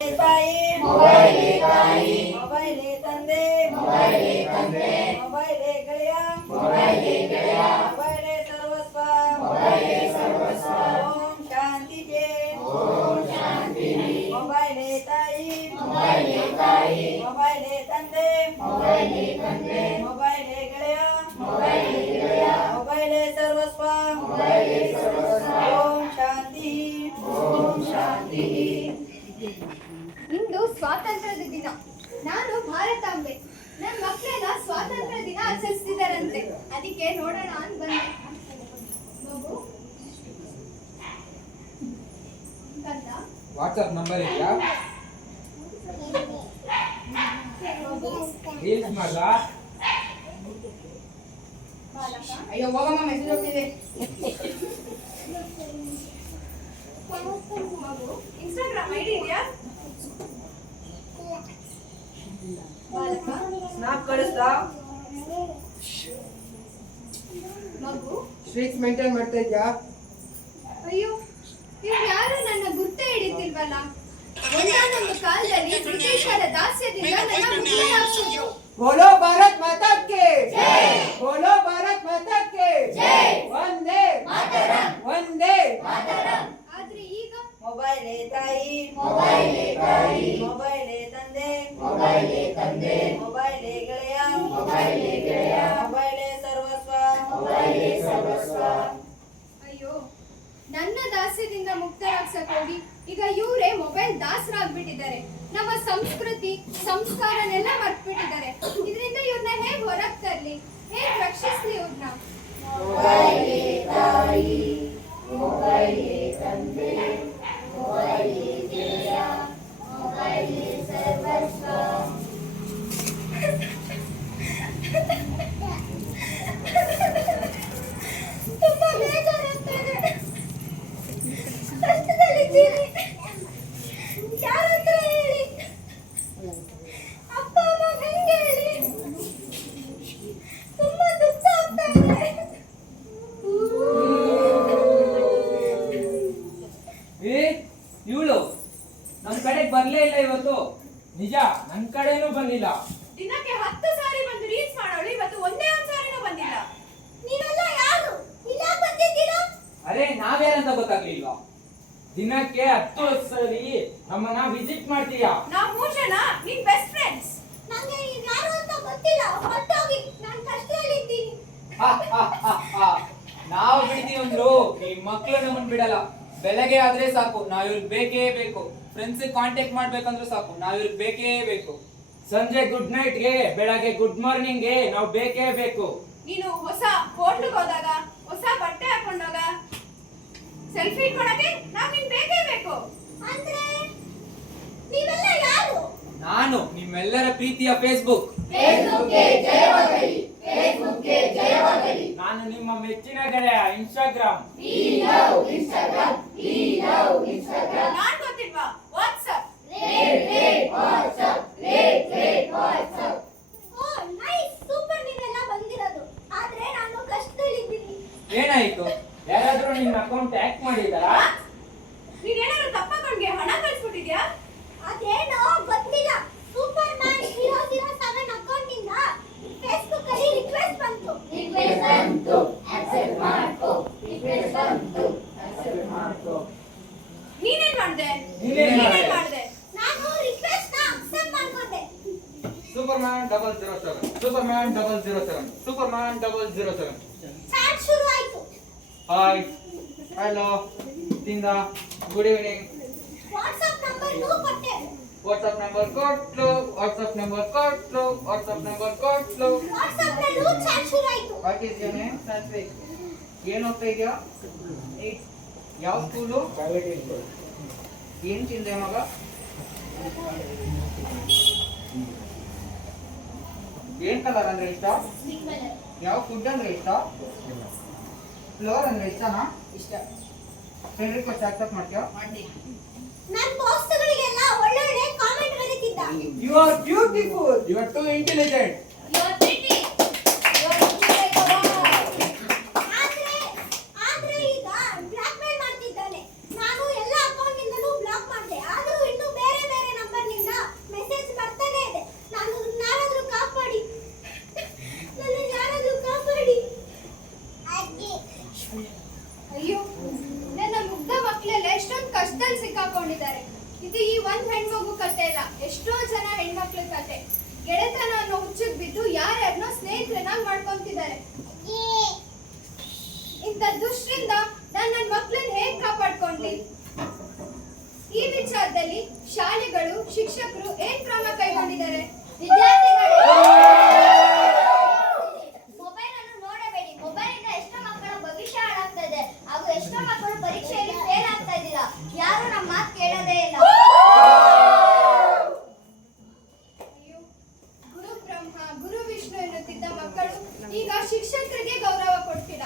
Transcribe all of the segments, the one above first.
ತಾಯಿ ಮೊಬೈಲೇ ತಾಯಿ ಮೊಬೈಲೇ ತಂದೆ ಮೊಬೈಲೇ ತಂದೆ ಮೊಬೈಲೇ ಗೆಳೆಯ ಮೊಬೈಲೇ ಗೆಳೆಯ ಮೊಬೈಲೇ ಸರ್ವಸ್ವ ಮೊಬೈಲೇ ಸರ್ವಸ್ವ ಓಂ ಶಾಂತಿಗೆ ಓಂ ಶಾಂತಿ ಮೊಬೈಲೇ ತಾಯಿ ಮೊಬೈಲೇ ತಾಯಿ ಮೊಬೈಲೇ ತಂದೆ ಮೊಬೈಲೇ ತಂದೆ ಮೊಬೈಲೇ ಗೆಳೆಯ ಮೊಬೈಲೇ ಗೆಳೆಯ ಮೊಬೈಲೇ ಸರ್ವಸ್ವ ಮೊಬೈಲೇ ಸರ್ವಸ್ವ ಓಂ ಶಾಂತಿ ಓಂ ಶಾಂತಿ. ಇಂದು ಸ್ವಾತಂತ್ರ್ಯದ ದಿನ. ನಾನು ಭಾರತಾಂಬೆ. ನನ್ನ ಮಕ್ಕಳೆಲ್ಲ ಸ್ವಾತಂತ್ರ್ಯ ದಿನ ಆಚರಿಸ್ತಿದಾರಂತೆ, ಅದಕ್ಕೆ ನೋಡೋಣ ಅಂತ ಬಂದೆ. ಮಗು ವಾಟ್ಸ್ಆಪ್ ನಂಬರ್ ಇದೆಯಾ? ರೀಲ್ಸ್ ಮಾಡ್ಲಾ? ಅಯ್ಯೋ ಹೋಗಮ್ಮ, ಮೆಸೇಜ್ ಹೋಗ್ತಿದೆ. ಮಗು ಇನ್ಸ್ಟಾಗ್ರಾಮ್ ಐಡಿ ಇದೆಯಾ? ಸ್ನಾಪ್ ಕಳಿಸ್ತಾ? ಮಗು ಸ್ಟ್ರೀಕ್ಸ್ ಮೇಂಟೈನ್ ಮಾಡ್ತಾ ಇದ್ಯಾ? ಅಯ್ಯೋ, ಇವ್ರು ಯಾರು ನನ್ನ ಗುರ್ತೇ ಹಿಡಿತಿಲ್ವಲ್ಲ. ಒಂದಾನೊಂದು ಕಾಲದಲ್ಲಿ ಬ್ರಿಟಿಷರ ದಾಸ್ಯದಿಂದ ನನ್ನ ಮುಕ್ತರಾಗ್ಸಿದ್ರು. बोलो भारत माता की जय, बोलो भारत माता की जय, वंदे मातरम, वंदे मातरम. ಆದ್ರೆ ಈಗ ಮೊಬೈಲೇ ತಾಯಿ ಮೊಬೈಲೇ ತಾಯಿ ಮೊಬೈಲೇ ತಂದೆ ಮೊಬೈಲೇ ತಂದೆ ಮೊಬೈಲೇ ಗೆಳೆಯ ಮೊಬೈಲೇ ಗೆಳೆಯ ಮೊಬೈಲೇ ಸರ್ವಸ್ವ ಮೊಬೈಲೇ ಸರ್ವಸ್ವ. ಅಯ್ಯೋ, ನನ್ನ ದಾಸ್ಯದಿಂದ ಮುಕ್ತರಾಗ್ಸಕ್ ಹೋಗಿ ಈಗ ಇವರೇ ಮೊಬೈಲ್ ದಾಸರಾಗ್ಬಿಟ್ಟಿದ್ದಾರೆ. ನಮ್ಮ ಸಂಸ್ಕೃತಿ ಸಂಸ್ಕಾರನೆಲ್ಲ ಮರ್ತ್ಬಿಟ್ಟಿದ್ದಾರೆ. ಇದರಿಂದ ಇವ್ರನ್ನ ಹೇಗ್ ಹೊರಗ್ ತರ್ಲಿ, ಹೇಗ್ ರಕ್ಷಿಸ್ಲಿ ಇವ್ರನ್ನ? ಮೊಬೈಲೇ ತಾಯಿ ಮೊಬೈಲೇ ತಂದೆ ಮೊಬೈಲೇ ಗೆಳೆಯ ಮೊಬೈಲೇ ಸರ್ವಸ್ವ. ತುಂಬಾ ಬೇಜಾರಾಗ್ತಾ ಇದೆ. ಕಷ್ಟದಲ್ಲಿದ್ದೀನಿ. ಯಾರ ಹತ್ರ ಹೇಳಿ? ಅಪ್ಪ ಅಮ್ಮ ಹೆಂಗೆ ಹೇಳಿ? ತುಂಬಾ ದುಃಖ ಆಗ್ತಾ ಇದೆ. ಇವಳು ನಮ್ ಕಡೆಗೆ ಬರ್ಲೇ ಇಲ್ಲ ಇವತ್ತು. ನಿಜ, ನನ್ ಕಡೆನೂ ಬಂದಿಲ್ಲ. ದಿನಕ್ಕೆ 10 ಸಾರಿ ಬಂದು ರೀಲ್ಸ್ ಮಾಡೋಳು, ಇವತ್ತು ಒಂದೇ ಒಂದು ಸಾರಿನೂ ಬಂದಿಲ್ಲ. ನೀವೆಲ್ಲ ಯಾರು? ಇಲ್ಲ ಬಂದಿದ್ದೀರಾ? ಅರೆ, ನಾವ್ಯಾರಂತ ಗೊತ್ತಾಗ್ಲಿಲ್ವಾ? ದಿನಕ್ಕೆ 10 ಸರಿ ನಮ್ಮನ್ನ ವಿಸಿಟ್ ಮಾಡ್ತೀಯಾ? ನಾವು 3 ಜನ ನಿನ್ ಬೆಸ್ಟ್ ಫ್ರೆಂಡ್ಸ್. ನಂಗೆ ನೀವು ಯಾರು ಅಂತ ಗೊತ್ತಿಲ್ಲ. ಹೊರಟೋಗಿ, ನಾನು ಕಷ್ಟದಲ್ಲಿದ್ದೀನಿ. ನಾವು ಬಿಡ್ತೀವಿ ಅಂದ್ರು ಈ ಮಕ್ಳು ನಮ್ಮನ್ ಬಿಡಲ್ಲ. ಬೆಳಗ್ಗೆ ಆದ್ರೆ ಸಾಕು, ನಾವ್ ಇವ್ರಿಗೆ ಬೇಕೇ ಬೇಕು. ಫ್ರೆಂಡ್ಸ್ ಕಾಂಟ್ಯಾಕ್ಟ್ ಮಾಡ್ಬೇಕಂದ್ರೆ ಸಾಕು, ನಾವ್ ಇವ್ರಿಗೆ ಬೇಕೇ ಬೇಕು. ಸಂಜೆ ಗುಡ್ ನೈಟ್ಗೆ, ಬೆಳಗ್ಗೆ ಗುಡ್ ಮಾರ್ನಿಂಗ್ಗೆ ನಾವು ಬೇಕೇ ಬೇಕು. ನೀನು ಹೊಸ ಹೋಟ್ಲಿಗೆ ಹೋದಾಗ, ಹೊಸ ಬಟ್ಟೆ ಹಾಕೊಂಡಾಗ, ಸೆಲ್ಫಿ ಇಟ್ಕೊಳಕ್ಕೆ ನಾವ್ ನಿನ್ ಬೇಕೇ ಬೇಕು. ಅಂದ್ರೆ ನೀವೆಲ್ಲ ಯಾರು? ನಾನು ನಿಮ್ಮೆಲ್ಲರ ಪ್ರೀತಿಯ ಫೇಸ್ಬುಕ್. ನಾನು ನಿಮ್ಮ ಮೆಚ್ಚಿನ ಗೆಳೆಯ ಇನ್ಸ್ಟಾಗ್ರಾಮ್. ನಾನ್ ಗೊತ್ತಿಲ್ವಾ? ವಾಟ್ಸ್ಆಪ್. ಓ ನೈಸ್, ಸೂಪರ್. ನೀವೆಲ್ಲ ಬಂದಿರೋದು. ಆದ್ರೆ ನಾನು ಕಷ್ಟದಲ್ಲಿದ್ದೀನಿ. ಏನಾಯ್ತು? ಯಾರಾದ್ರೂ ನಿನ್ನ ಅಕೌಂಟ್ ಹ್ಯಾಕ್ ಮಾಡಿದಾರಾ? ನೀನೇನಾದ್ರು ತಪ್ಪಕೊಂಡ್ಗೆ ಹಣ ಕಳ್ಸ್ಬಿಟ್ಟಿದ್ಯಾ? ಅದೇನೋ ಗೊತ್ತಿಲ್ಲ. ಸೂಪರ್ ಮ್ಯಾನ್ 007 ಅಕೌಂಟ್ ಇಂದ ಫೇಸ್ಬುಕ್ ಅಲ್ಲಿ ರಿಕ್ವೆಸ್ಟ್ ಬಂತು. ನೀನೇನ್ ಮಾಡ್ದೆ? ನೀನೇನ್ ಮಾಡ್ದೆ? ನಾನು ರಿಕ್ವೆಸ್ಟ್ ನ ಅಕ್ಸೆಪ್ಟ್ ಮಾಡ್ಕೊಂಡೆ. Superman 007, Superman 007, Superman 007. ಚಾಟ್ ಶುರು ಆಯ್ತು. ಹಾಯ್, ಹಲೋ, ತಿಂದ, ಗುಡ್ ಈವ್ನಿಂಗ್. ವಾಟ್ಸ್ಆಪ್ ನಂಬರ್ ಕೊಟ್ಟೆ. ವಾಟ್ಸ್ಆಪ್ ನಂಬರ್ ಕೊಟ್ಲು, ವಾಟ್ಸ್ಆಪ್ ನಂಬರ್ ಕೊಟ್ಲು, ವಾಟ್ಸ್ಆಪ್ ನಂಬರ್ ಕೊಟ್ಲು. ವಾಟ್ಸ್ಆಪ್ ನಲ್ಲೂ ಚಾಟ್ ಶುರು ಆಯ್ತು. What is your name? Sathvik. ಏನು ಓದ್ತಾ ಇದೆಯಾ? ಯಾವ ಸ್ಕೂಲು? ಏನ್ ತಿಂದೆ ಮಗ? ಏನ್ ಕಲರ್ ಅಂದ್ರೆ ಇಷ್ಟ? ಯಾವ ಫುಡ್ ಅಂದ್ರೆ ಇಷ್ಟ? ಫ್ಲೋರ್ ಅಂದ್ರೆ ಇಷ್ಟನಾ? ಇಷ್ಟ. ಫ್ರೆಂಡ್ ರಿಕ್ವೆಸ್ಟ್ ಆಕ್ಸೆಪ್ಟ್ ಮಾಡ್ತೀಯಾ? ನನ್ನ ಪೋಸ್ಟ್ಗಳಿಗೆಲ್ಲ ಒಳ್ಳೊಳ್ಳೆ comment ಬರೀತಿದ್ದ. You are beautiful. You are too intelligent. ಆದ್ರೆ ಈಗ ಬ್ಲಾಕ್ ಮೇಲ್ ಮಾಡ್ತಿದ್ದಾನೆ. ನಾನು ಎಲ್ಲ ಅಕೌಂಟ್ ಇಂದಲೂ ಬ್ಲಾಕ್ ಮಾಡಿದೆ. ಆದ್ರೂ ಇನ್ನೂ ಬೇರೆ ಬೇರೆ ಇದು ಈ ಒಂದ್ ಹೆಣ್ಮಗು ಕತೆ ಇಲ್ಲ, ಎಷ್ಟೋ ಜನ ಹೆಣ್ಮಕ್ಳ ಕತೆ. ಗೆಳೆತನ ಅನ್ನೋ ಹುಚ್ಚಕ್ ಬಿದ್ದು ಯಾರ್ಯಾರನ್ನೋ ಸ್ನೇಹಿತರನ್ನಾಗಿ ಮಾಡ್ಕೊಂತಿದ್ದಾರೆ. ಇಂಥ ದುಷ್ಟರಿಂದ ನಾನು ನನ್ನ ಮಕ್ಳನ್ನ ಹೇಗ್ ಕಾಪಾಡ್ಕೊಂಡ್ಲಿ? ಈ ವಿಚಾರದಲ್ಲಿ ಶಾಲೆಗಳು, ಶಿಕ್ಷಕರು ಏನ್ ಕ್ರಮ ಕೈಗೊಂಡಿದ್ದಾರೆ? ವಿದ್ಯಾರ್ಥಿಗಳು ಮೊಬೈಲ್ ಅನ್ನು ನೋಡಬೇಡಿ. ಮೊಬೈಲ್ ಇಂದ ಎಷ್ಟೋ ಮಕ್ಕಳ ಭವಿಷ್ಯ ಹಾಳಾಗ್ತಾ ಇದೆ ಹಾಗೂ ಎಷ್ಟೋ ಮಕ್ಕಳು ಪರೀಕ್ಷೆಯಲ್ಲಿ ಫೇಲ್ ಆಗ್ತಾ ಇದ್ದೀರಾ. ಯಾರು ನಮ್ಮ ಮಾತು ಕೇಳೋದೇ ಇಲ್ಲ. ಅಯ್ಯೋ, ಗುರು ಬ್ರಹ್ಮ ಗುರು ವಿಷ್ಣು ಎನ್ನುತ್ತಿದ್ದ ಮಕ್ಕಳು ಈಗ ಶಿಕ್ಷಕರಿಗೆ ಗೌರವ ಕೊಡ್ತಿಲ್ಲ.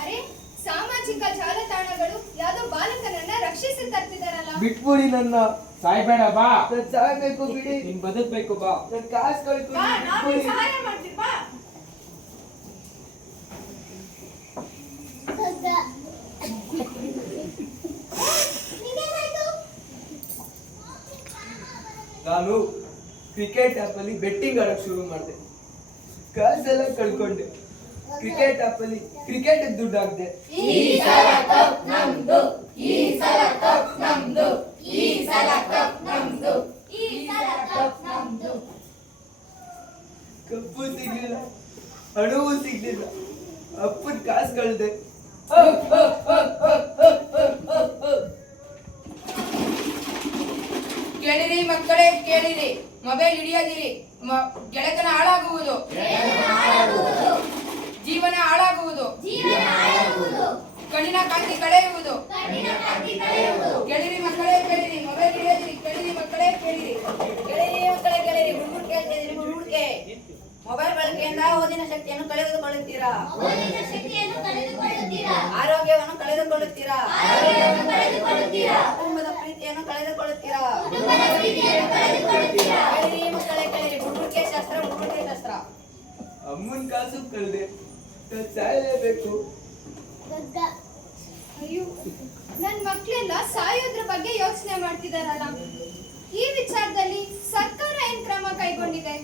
ಅರೆ, ಸಾಮಾಜಿಕ ಜಾಲತಾಣಗಳು ಯಾವ್ದೋ ಬಾಲಕನನ್ನ ರಕ್ಷಿಸಿ ತರ್ತಿದಾರಲ್ಲ. ಬಿಟ್ಬಿಡಿ ನನ್ನ, ಸಾಯ್ಬೇಡ ಬಾ, ನಾನ್ ಸಾಯ್ಬೇಕು ಬಿಡಿ, ನೀನ್ ಬದುಕ್ಬೇಕು ಬಾ. ನನ್ ಕಾಸು ಕಳ್ಕೊಂಡು ಬಾ, ನಾನು ಬಿಟ್ಬಿಡಿ. ಸಹಾಯ ಮಾಡ್ತೀನಿ ಬಾ. ನಾನು ಕ್ರಿಕೆಟ್ ಆಪ್ ಅಲ್ಲಿ ಬೆಟ್ಟಿಂಗ್ ಆಡಕ್ ಶುರು ಮಾಡಿದೆ. ಕಾಸೆಲ್ಲ ಕಳ್ಕೊಂಡೆ. ಕ್ರಿಕೆಟ್ ಆಪ್ ಅಲ್ಲಿ ಕ್ರಿಕೆಟ್ ದುಡ್ಡು ಹಾಕ್ದೆ. ಕಪ್ಪು ಸಿಗ್ಲಿಲ್ಲ, ಹಣವೂ ಸಿಗ್ಲಿಲ್ಲ, ಅಪ್ಪನ ಕಾಸು ಕಳ್ದೆ. ಕೇಳಿರಿ ಮಕ್ಕಳೇ, ಕೇಳಿರಿ. ಮೊಬೈಲ್ ಹಿಡಿಯದಿರಿ. ಗೆಳೆತನ ಹಾಳಾಗುವುದು, ಜೀವನ ಹಾಳಾಗುವುದು, ಕಣ್ಣಿನ ಕಾಂತಿ ಕಳೆಯುವುದು. ಕೇಳಿರಿ ಮಕ್ಕಳೇ, ಕೇಳಿರಿ. ಮೊಬೈಲ್ ಹಿಡಿಯದಿರಿ. ಕೇಳಿರಿ ಮಕ್ಕಳೇ, ಕೇಳಿರಿ. ಗೆಳೆಯರಿ ಮಕ್ಕಳೇ, ಗೆಳೆಯರಿ, ಹುಡುಗರು ಕೇಳ್ತಿದ್ದೀರಿ, ಹುಡುಗರಿಗೆ ಮೊಬೈಲ್ ಬಳಕೆಯಿಂದ ಓದಿನ ಶಕ್ತಿಯನ್ನು ಕಳೆದುಕೊಳ್ಳುತ್ತೀರಾ. ಆರೋಗ್ಯವನ್ನು ಕಳೆದುಕೊಳ್ಳುತ್ತೀರಾ. ಕುಟುಂಬದ ಪ್ರೀತಿಯನ್ನು ಕಳೆದುಕೊಳ್ಳುತ್ತೀರಾ. ಗೆಳೆಯರಿ ಮಕ್ಕಳೇ, ಗೆಳೆಯರಿ, ಹುಡುಗರಿಗೆ ಶಾಸ್ತ್ರ, ಹುಡುಗರಿಗೆ ಶಾಸ್ತ್ರ. ಅಮ್ಮನ ಕಾಸು ಕಳ್ದೆ. ನಾನ್ ಸಾಯಲೇಬೇಕು. ಅಯ್ಯೋ, ನನ್ ಮಕ್ಳೆಲ್ಲ ಸಾಯೋದ್ರ ಬಗ್ಗೆ ಯೋಚನೆ ಮಾಡ್ತಿದಾರಲ್ಲ. ಈ ವಿಚಾರದಲ್ಲಿ ಸರ್ಕಾರ ಏನ್ ಕ್ರಮ ಕೈಗೊಂಡಿದೆ?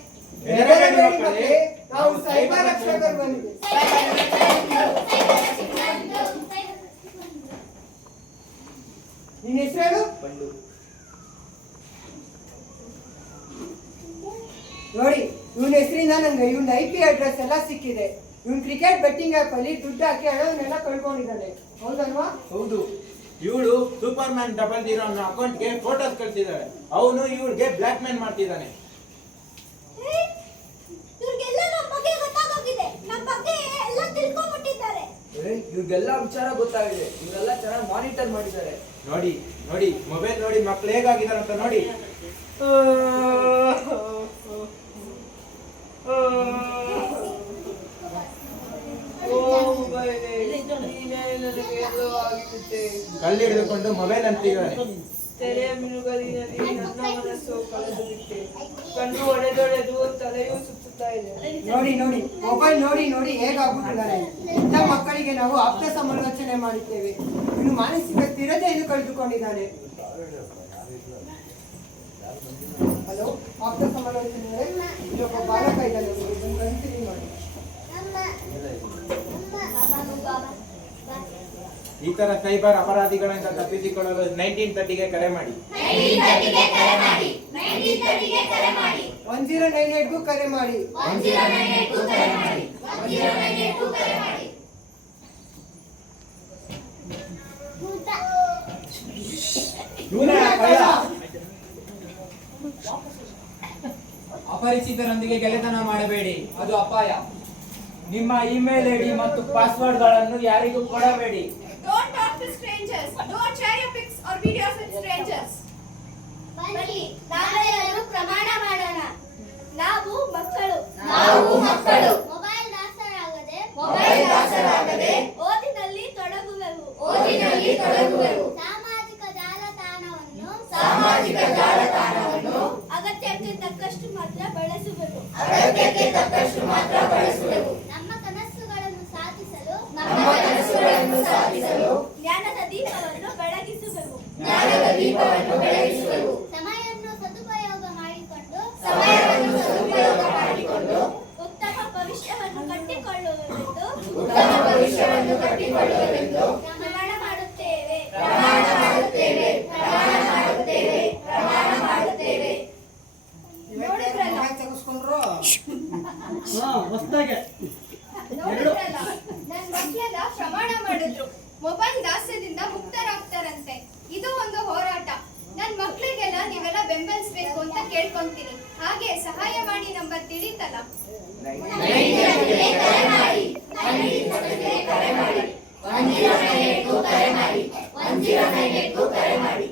ನಾವು ಸೈಬರ್ ರಕ್ಷಕರು ಬಂದಿದೆ. ನಿನ್ನ ಹೆಸರು? ಬಂಡು. ನೋಡಿ, ಇವನ ಹೆಸರಿಂದ ನಂಗೆ ಇವನ್ IP ಅಡ್ರೆಸ್ ಎಲ್ಲ ಸಿಕ್ಕಿದೆ. ಇವನ್ ಕ್ರಿಕೆಟ್ ಬೆಟ್ಟಿಂಗ್ ಆಪ್ ಅಲ್ಲಿ ದುಡ್ಡು ಹಾಕಿ ಹಣವನ್ನೆಲ್ಲ ಕಳ್ಕೊಂಡಿದ್ದಾನೆ, ಹೌದಲ್ವಾ? ಹೌದು. ಇವಳು ಸೂಪರ್ ಮ್ಯಾನ್ ಡಬಲ್ ಜೀರೋ ಅನ್ನೋ ಅಕೌಂಟ್ಗೆ ಫೋಟೋಸ್ ಕಳ್ಸಿದ್ದಾಳೆ. ಅವನು ಇವಳಿಗೆ ಬ್ಲಾಕ್ ಮೇಲ್ ಮಾಡ್ತಿದ್ದಾನೆ. ಇವ್ರಿಗೆಲ್ಲ ನಮ್ಮ ಬಗ್ಗೆ ಗೊತ್ತಾಗೋಗಿದೆ. ನಮ್ಮ ಬಗ್ಗೆ ಎಲ್ಲ ತಿಳ್ಕೊಂಡ್ಬಿಟ್ಟಿದ್ದಾರೆ. ಇವ್ರಿಗೆಲ್ಲ ವಿಚಾರ ಗೊತ್ತಾಗಿದೆ. ಇವರೆಲ್ಲ ಚೆನ್ನಾಗಿ ಮಾನಿಟರ್ ಮಾಡಿದ್ದಾರೆ. ನೋಡಿ ನೋಡಿ, ಮೊಬೈಲ್ ನೋಡಿ ಮಕ್ಳು ಹೇಗಾಗಿದ್ದಾರೆ ಅಂತ ನೋಡಿ. ಕಲ್ಲು ಹಿಡಿದುಕೊಂಡು ಮೊಬೈಲ್ ಅಂತಿದ್ದಾನೆ. ತೆರೆಯ ಮಿನುಗಲಿನಲ್ಲಿ ನನ್ನ ಮನಸ್ಸು ಕಳೆದು ಬಿಟ್ಟೆ. ಕಣ್ಣು ಒಡೆದೊಡೆದು ತಲೆಯೂ ಸುತ್ತುತ್ತಾ ಇದೆ. ನೋಡಿ ನೋಡಿ, ಮೊಬೈಲ್ ನೋಡಿ ನೋಡಿ ಹೇಗಾಗ್ಬಿಟ್ಟಿದ್ದಾರೆ. ಇಂಥ ಮಕ್ಕಳಿಗೆ ನಾವು ಆಪ್ತ ಸಮಾಲೋಚನೆ ಮಾಡುತ್ತೇವೆ. ಇನ್ನು ಮಾನಸಿಕ ಸ್ಥಿರತೆಯನ್ನು ಕಳೆದುಕೊಂಡಿದ್ದಾನೆ. ಹಲೋ, ಆಪ್ತ ಸಮಾಲೋಚನೆ ಇಲ್ಲೊಬ್ಬ ಬಾಲಕ ಇದ್ದಾನೆ, ಕನ್ಸಿಲಿಂಗ್ ಮಾಡಿ. ಈ ತರ ಸೈಬರ್ ಅಪರಾಧಿಗಳಿಂದ ತಪ್ಪಿಸಿಕೊಳ್ಳಲು 1930ಗೆ ಕರೆ ಮಾಡಿ. 1098ಗೂ ಕರೆ ಮಾಡಿ. ಅಪರಿಚಿತರೊಂದಿಗೆ ಗೆಳೆತನ ಮಾಡಬೇಡಿ, ಅದು ಅಪಾಯ. ನಿಮ್ಮ ಇಮೇಲ್ ಐಡಿ ಮತ್ತು ಪಾಸ್ವರ್ಡ್ ಗಳನ್ನು ಯಾರಿಗೂ ಕೊಡಬೇಡಿ. Don't talk to strangers. Don't share your pics or videos with strangers. ಬನ್ನಿ, ನಾವೆಲ್ಲರೂ ಪ್ರಮಾಣ ಮಾಡೋಣ. ನಾವು ಮಕ್ಕಳು. ಮೊಬೈಲ್ ದಾಸರಾಗದೆ ಓದಿನಲ್ಲಿ ತೊಡಗುವೆವು. ಸಾಮಾಜಿಕ ಜಾಲತಾಣವನ್ನು ಅಗತ್ಯಕ್ಕೆ ತಕ್ಕಷ್ಟು ಮಾತ್ರ ಬಳಸುವೆವು. ನಮ್ಮ ಕನಸುಗಳನ್ನು ಸಾಧಿಸಲು ಜ್ಞಾನದ ದೀಪವನ್ನು ಬೆಳಗಿಸುವೆವು. ಸಮಯವನ್ನು ಸದುಪಯೋಗ ಮಾಡಿಕೊಂಡು ಉತ್ತಮ ಭವಿಷ್ಯ ಕೇಳ್ಕೊಂತೀನಿ. ಹಾಗೆ ಸಹಾಯವಾಣಿ ನಂಬರ್ ತಿಳಿತಲ್ಲ? 999 ಕರೆ ಮಾಡಿ 109 ಕರೆ ಮಾಡಿ 1098 ಕರೆ ಮಾಡಿ 1098 ಕರೆ ಮಾಡಿ